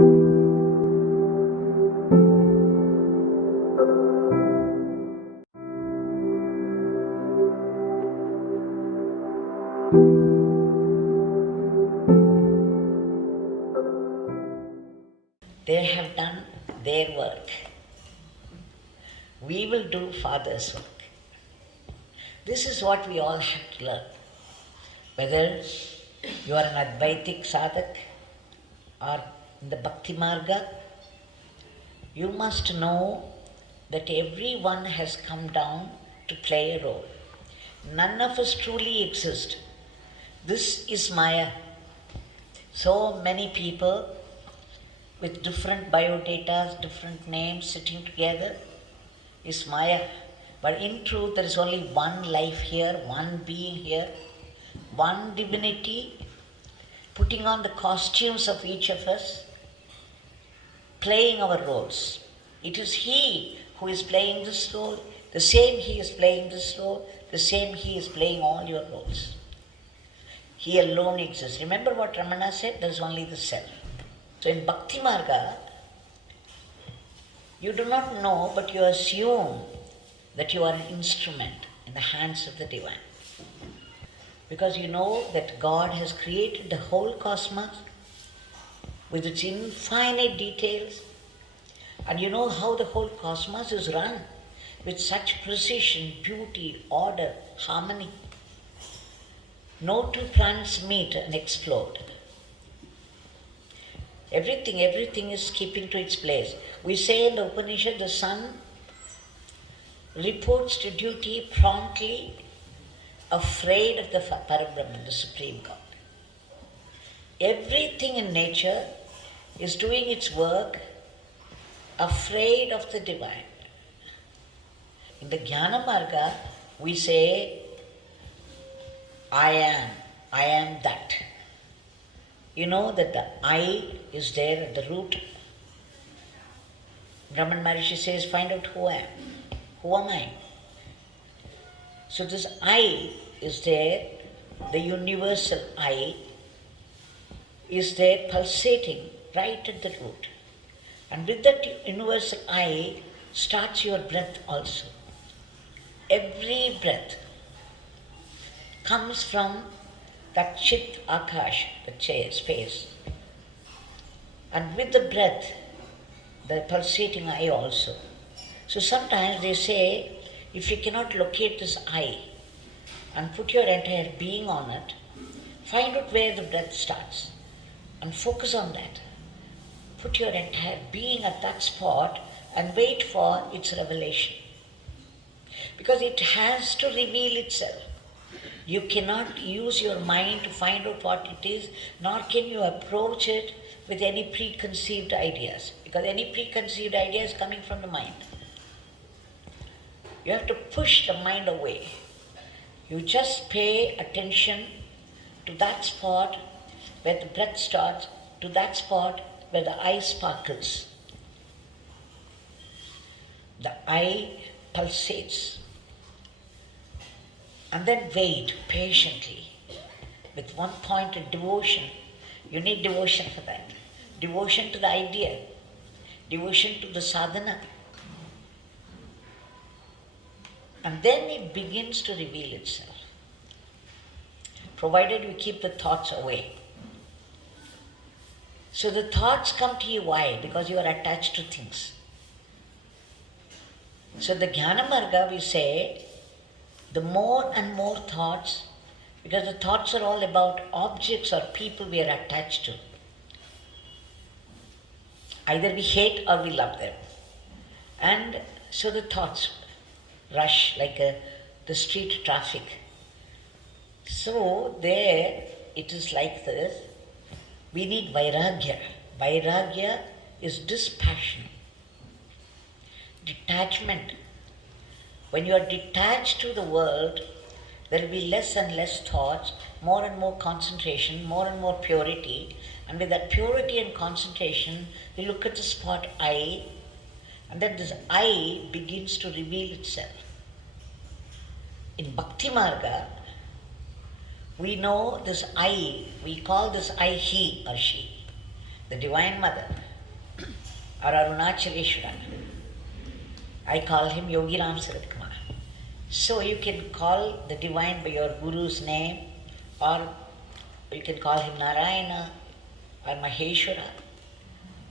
They have done their work. We will do Father's work. This is what we all have to learn. Whether you are an Advaitik sadhak or in the Bhakti Marga, you must know that everyone has come down to play a role. None of us truly exist. This is Maya. So many people with different biodatas, different names sitting together is Maya. But in truth, there is only one life here, one being here, one divinity putting on the costumes of each of us, playing our roles. It is He who is playing this role, the same He is playing this role, the same He is playing all your roles. He alone exists. Remember what Ramana said? There is only the self. So in Bhakti Marga, you do not know, but you assume that you are an instrument in the hands of the Divine. Because you know that God has created the whole cosmos with its infinite details, and you know how the whole cosmos is run with such precision, beauty, order, harmony. No two planets meet and explode. Everything is keeping to its place. We say in the Upanishad, the sun reports to duty promptly, afraid of the Parabrahman, the Supreme God. Everything in nature is doing its work, afraid of the Divine. In the Gyana Marga, we say, I am that. You know that the I is there at the root. Brahman Maharishi says, find out who I am. Who am I? So this I is there, the universal I is there pulsating right at the root. And with that universal I starts your breath also. Every breath comes from that Chit Akash, the space. And with the breath, the pulsating I also. So sometimes they say, if you cannot locate this I and put your entire being on it, find out where the breath starts and focus on that. Put your entire being at that spot and wait for its revelation. Because it has to reveal itself. You cannot use your mind to find out what it is, nor can you approach it with any preconceived ideas, because any preconceived idea is coming from the mind. You have to push the mind away. You just pay attention to that spot where the breath starts, to that spot where the eye sparkles. The eye pulsates. And then wait patiently with one pointed devotion. You need devotion for that. Devotion to the idea. Devotion to the sadhana. And then it begins to reveal itself. Provided you keep the thoughts away. So the thoughts come to you, why? Because you are attached to things. So the Gyana Marga, we say, the more and more thoughts, because the thoughts are all about objects or people we are attached to. Either we hate or we love them. And so the thoughts rush like the street traffic. So there it is like this. We need vairagya. Vairagya is dispassion, detachment. When you are detached to the world, there will be less and less thoughts, more and more concentration, more and more purity. And with that purity and concentration, you look at the spot I, and then this I begins to reveal itself. In Bhakti Marga, we know this I, we call this I he or she, the Divine Mother. or Arunachaleshwara. I call him Yogi Ramsuratkumar. So you can call the divine by your guru's name, or you can call him Narayana or Maheshwara.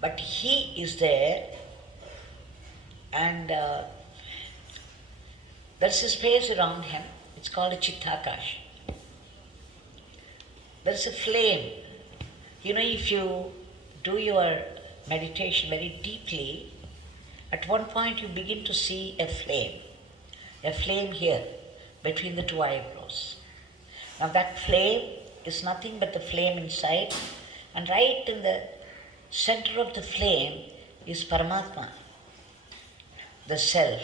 But he is there, and there's a space around him. It's called a Chittakash. There's a flame. You know, if you do your meditation very deeply, at one point you begin to see a flame here between the two eyebrows. Now that flame is nothing but the flame inside, and right in the center of the flame is Paramatma, the self,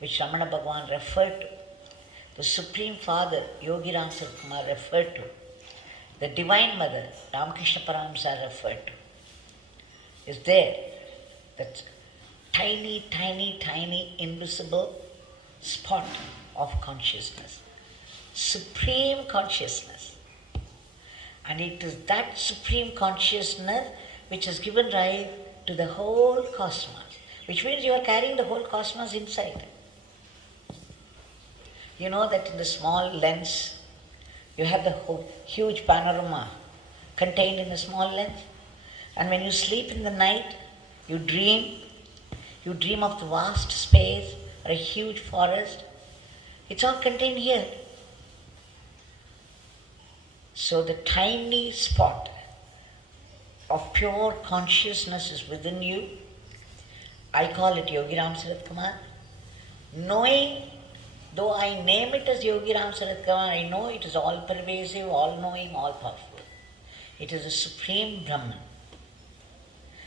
which Ramana Bhagavan referred to, the Supreme Father, Yogi Ramsuratkumar referred to, the Divine Mother, Ramakrishna Paramahamsa referred to, is there. That tiny, tiny, tiny, invisible spot of consciousness, supreme consciousness. And it is that supreme consciousness which has given rise to the whole cosmos, which means you are carrying the whole cosmos inside. You know that in the small lens, you have the whole huge panorama contained in a small lens. And when you sleep in the night, you dream of the vast space or a huge forest. It's all contained here. So the tiny spot of pure consciousness is within you. I call it Yogi Ramsuratkumar. Knowing, though I name it as Yogi Ramsuratkumar, I know it is all pervasive, all knowing, all powerful. It is a supreme Brahman.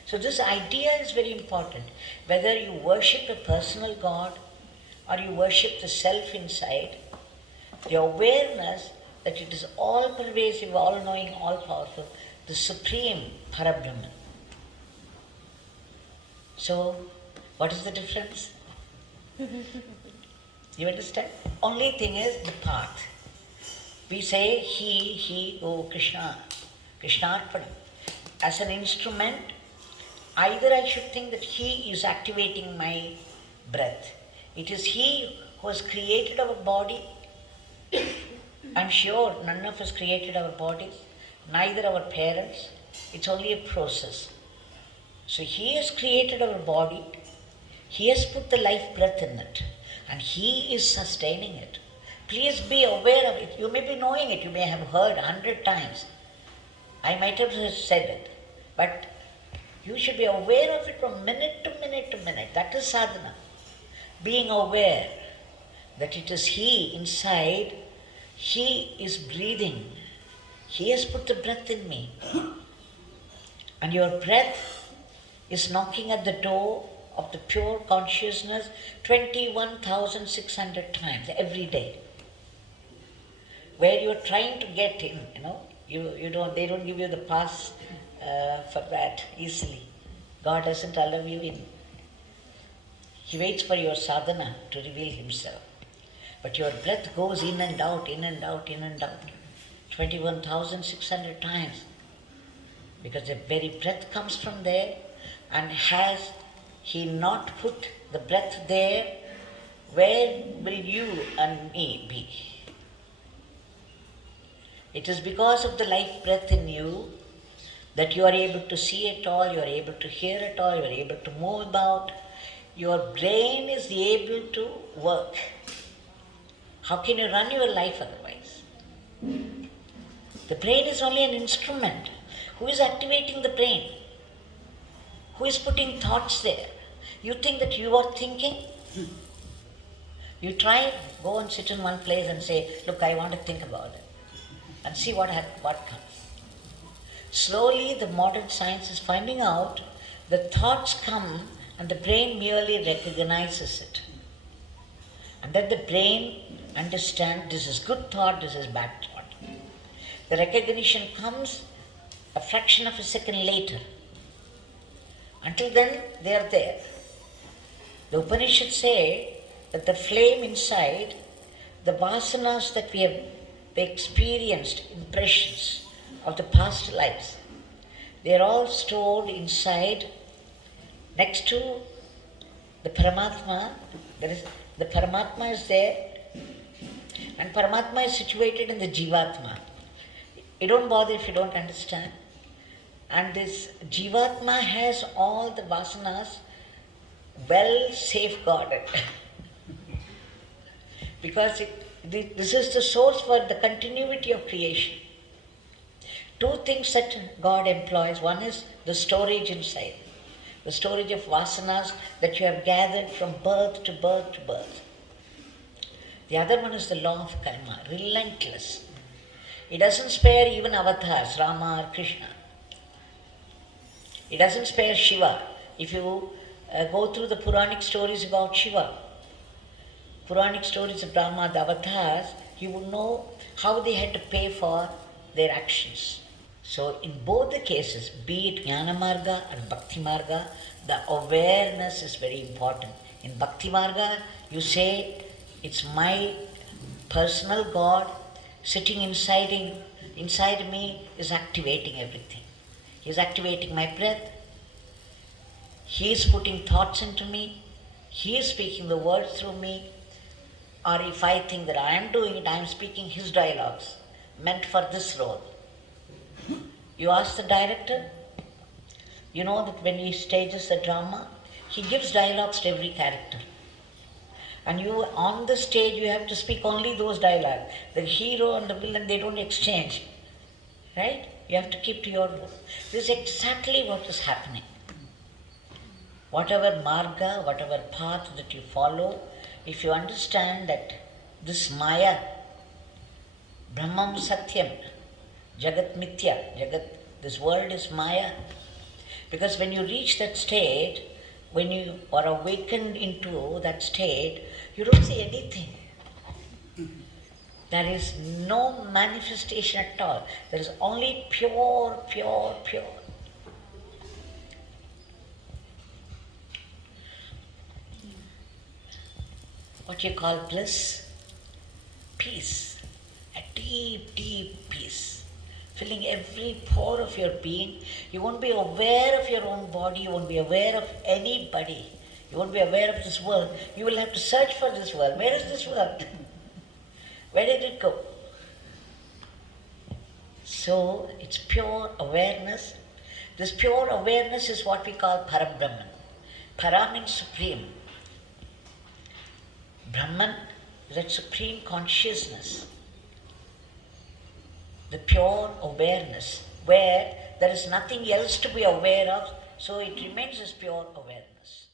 So this idea is very important. Whether you worship a personal God or you worship the self inside, the awareness that it is all pervasive, all knowing, all powerful, the supreme Parabrahman. So, what is the difference? You understand? Only thing is the path. We say he, oh Krishna, Krishnarpanam. As an instrument, either I should think that he is activating my breath. It is he who has created our body. I'm sure none of us created our bodies, neither our parents. It's only a process. So he has created our body. He has put the life breath in it, and he is sustaining it. Please be aware of it. You may be knowing it. You may have heard 100 times. I might have said it, but you should be aware of it from minute to minute to minute. That is sadhana. Being aware that it is he inside, he is breathing. He has put the breath in me. And your breath is knocking at the door of the pure consciousness 21,600 times every day. Where you are trying to get in, they don't give you the pass for that easily. God doesn't allow you in. He waits for your sadhana to reveal himself. But your breath goes in and out, in and out, in and out. 21,600 times. Because the very breath comes from there, and has he not put the breath there, where will you and me be? It is because of the life breath in you that you are able to see it all, you are able to hear it all, you are able to move about. Your brain is able to work. How can you run your life otherwise? The brain is only an instrument. Who is activating the brain? Who is putting thoughts there? You think that you are thinking? You try, go and sit in one place and say, look, I want to think about it. And see what comes. Slowly the modern science is finding out the thoughts come and the brain merely recognizes it. And then the brain understands this is good thought, this is bad thought. The recognition comes a fraction of a second later. Until then, they are there. The Upanishads say that the flame inside, the vasanas that we have experienced, impressions of the past lives, they are all stored inside Next to the Paramatma, the Paramatma is there, and Paramatma is situated in the Jivatma. You don't bother if you don't understand. And this Jivatma has all the vasanas well safeguarded. Because this is the source for the continuity of creation. Two things that God employs. One is the storage inside, the storage of vasanas that you have gathered from birth to birth to birth. The other one is the law of karma, relentless. It doesn't spare even avatars, Rama or Krishna. It doesn't spare Shiva. If you go through the Puranic stories about Shiva, Puranic stories of Brahma, the avatars, you will know how they had to pay for their actions. So in both the cases, be it Gyana Marga or Bhakti Marga, the awareness is very important. In Bhakti Marga, you say, it's my personal God sitting inside me is activating everything. He is activating my breath. He is putting thoughts into me. He is speaking the words through me. Or if I think that I am doing it, I am speaking his dialogues meant for this role. You ask the director, you know that when he stages the drama, he gives dialogues to every character. And you, on the stage, you have to speak only those dialogues. The hero and the villain, they don't exchange. Right? You have to keep to your role. This is exactly what is happening. Whatever marga, whatever path that you follow, if you understand that this Maya, Brahmam Satyam, Jagat Mithya, this world is Maya. Because when you reach that state, when you are awakened into that state, you don't see anything. There is no manifestation at all. There is only pure. What you call bliss? Peace. A deep peace. Filling every pore of your being. You won't be aware of your own body. You won't be aware of anybody. You won't be aware of this world. You will have to search for this world. Where is this world? Where did it go? So, it's pure awareness. This pure awareness is what we call Parabrahman. Para means supreme. Brahman is that supreme consciousness. The pure awareness, where there is nothing else to be aware of, so it remains as pure awareness.